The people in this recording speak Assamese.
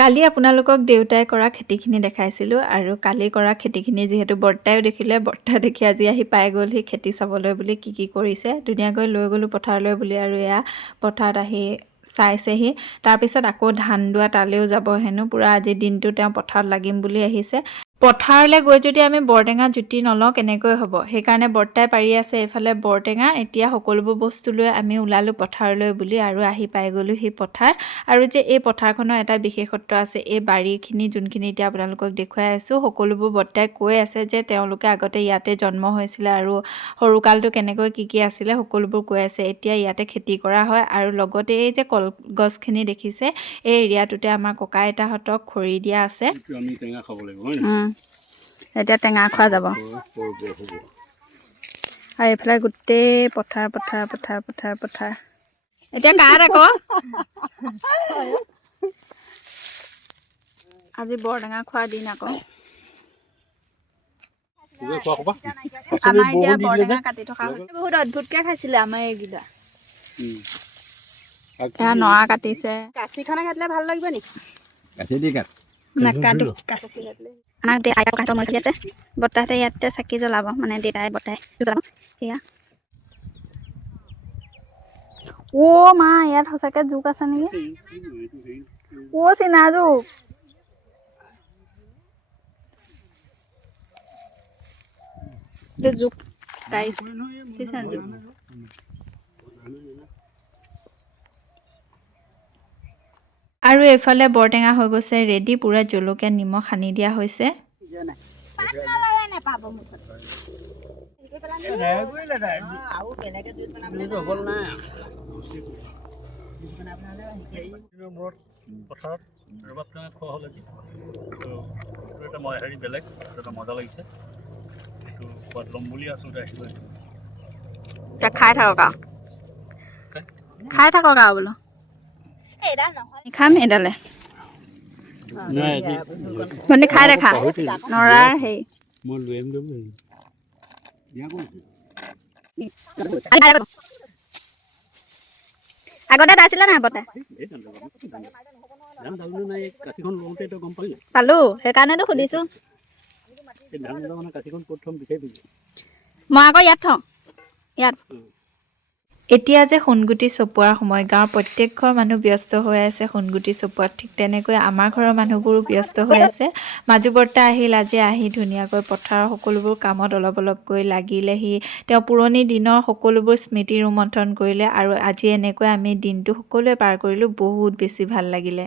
কালি আপোনালোকক দেউতাই কৰা খেতিখিনি দেখাইছিলোঁ আৰু কালি কৰা খেতিখিনি যিহেতু বৰ্তাইও দেখিলে, বৰ্তা দেখি আজি আহি পাই গ'লহি খেতি চাবলৈ বুলি কি কৰিছে। ধুনীয়াকৈ লৈ গ'লোঁ পথাৰলৈ বুলি আৰু এয়া পথাৰত আহি চাইছেহি। তাৰপিছত আকৌ ধান দোৱা তালৈও যাব হেনো। পূৰা আজি দিনটো তেওঁ পথাৰত লাগিম বুলি আহিছে। পথাৰলৈ গৈ যদি আমি বৰটেঙা জুতি নলওঁ কেনেকৈ হ'ব, সেইকাৰণে বৰ্তাই পাৰি আছে এইফালে বৰটেঙা। এতিয়া সকলোবোৰ বস্তু লৈ আমি ওলালোঁ পথাৰলৈ বুলি আৰু আহি পাই গ'লোঁ সেই পথাৰ। আৰু যে এই পথাৰখনৰ এটা বিশেষত্ব আছে, এই বাৰীখিনি যোনখিনি এতিয়া আপোনালোকক দেখুৱাই আছোঁ, সকলোবোৰ বৰ্তাই কৈ আছে যে তেওঁলোকে আগতে ইয়াতে জন্ম হৈছিলে আৰু সৰুকালটো কেনেকৈ কি আছিলে সকলোবোৰ কৈ আছে। এতিয়া ইয়াতে খেতি কৰা হয় আৰু লগতে এই যে কলগছখিনি দেখিছে, এই এৰিয়াটোতে আমাৰ ককা আইতাহঁতক খৰি দিয়া আছে। আমি টেঙা খাব লাগিব হয় এতিয়া টেঙা খোৱা যাব। আৰু এইফালে গোটেই পথাৰ। এতিয়া কাট আকৌ আজি বৰটেঙা খোৱা দিন আকৌ। আমাৰ এতিয়া বৰটেঙা কাটি থকা হৈছে। বহুত অদ্ভুতকে খাইছিলে আমাৰ এইকেইটা। এয়া নৰা কাটিছে। কাঁচিখনে কাটিলে ভাল লাগিব নেকি? কাটি দি কাট। নাকাটো কাঁচি। আমাৰ আইতা ককাহঁতৰ মৰি আছে। বৰ্তাহঁতে ইয়াতে চাকি জ্বলাব, মানে দেউতাই বৰ্তাই জ্বলাব। সেয়া মা, ইয়াত সঁচাকে জোক আছে নেকি? চিনা জোক। জোক আৰু এইফালে বৰটেঙা হৈ গৈছে ৰেডি। পূৰা জলকীয়া নিমখ সানি দিয়া হৈছে। পথাৰত ৰবাব টেঙা খোৱা হ'ল আজি। এইটো এটা বেলেগ এটা মজা লাগিছে। এইটো সোৱাদ ল'ম বুলি আচলতে আহিব। খাই থাকক আৰু বোলো। খাম এডালে মানে খাই দেখা নৰাৰ হেৰি মই লৈ আহিম আগতে দাইছিলে নাই বৰ্তাই? পালো, সেইকাৰণেতো সুধিছো। মই আকৌ ইয়াত থওঁ, ইয়াত। এতিয়া যে সোণগুটি চপোৱাৰ সময়, গাঁৱৰ প্ৰত্যেক ঘৰ মানুহ ব্যস্ত হৈ আছে সোণগুটি চপোৱাত। ঠিক তেনেকৈ আমাৰ ঘৰৰ মানুহবোৰো ব্যস্ত হৈ আছে। মাজু বৰ্তা আহিল আজি, আহি ধুনীয়াকৈ পথাৰৰ সকলোবোৰ কামত অলপকৈ লাগিলেহি। তেওঁ পুৰণি দিনৰ সকলোবোৰ স্মৃতি ৰোমন্থন কৰিলে আৰু আজি এনেকৈ আমি দিনটো সকলোৱে পাৰ কৰিলোঁ। বহুত বেছি ভাল লাগিলে।